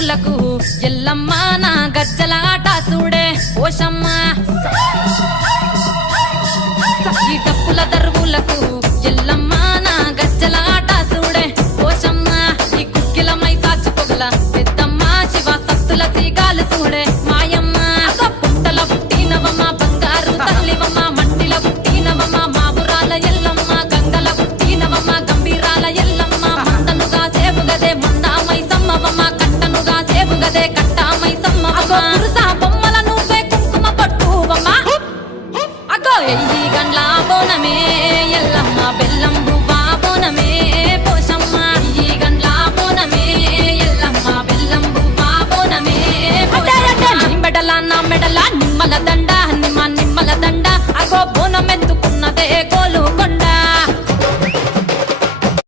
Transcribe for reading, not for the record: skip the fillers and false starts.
దరువులకు ఎల్లమ్మ నా గజ్జల ఆట చూడే ఓషమ్మ ఈ డప్పుల దరువులకు ఎల్లమ్మ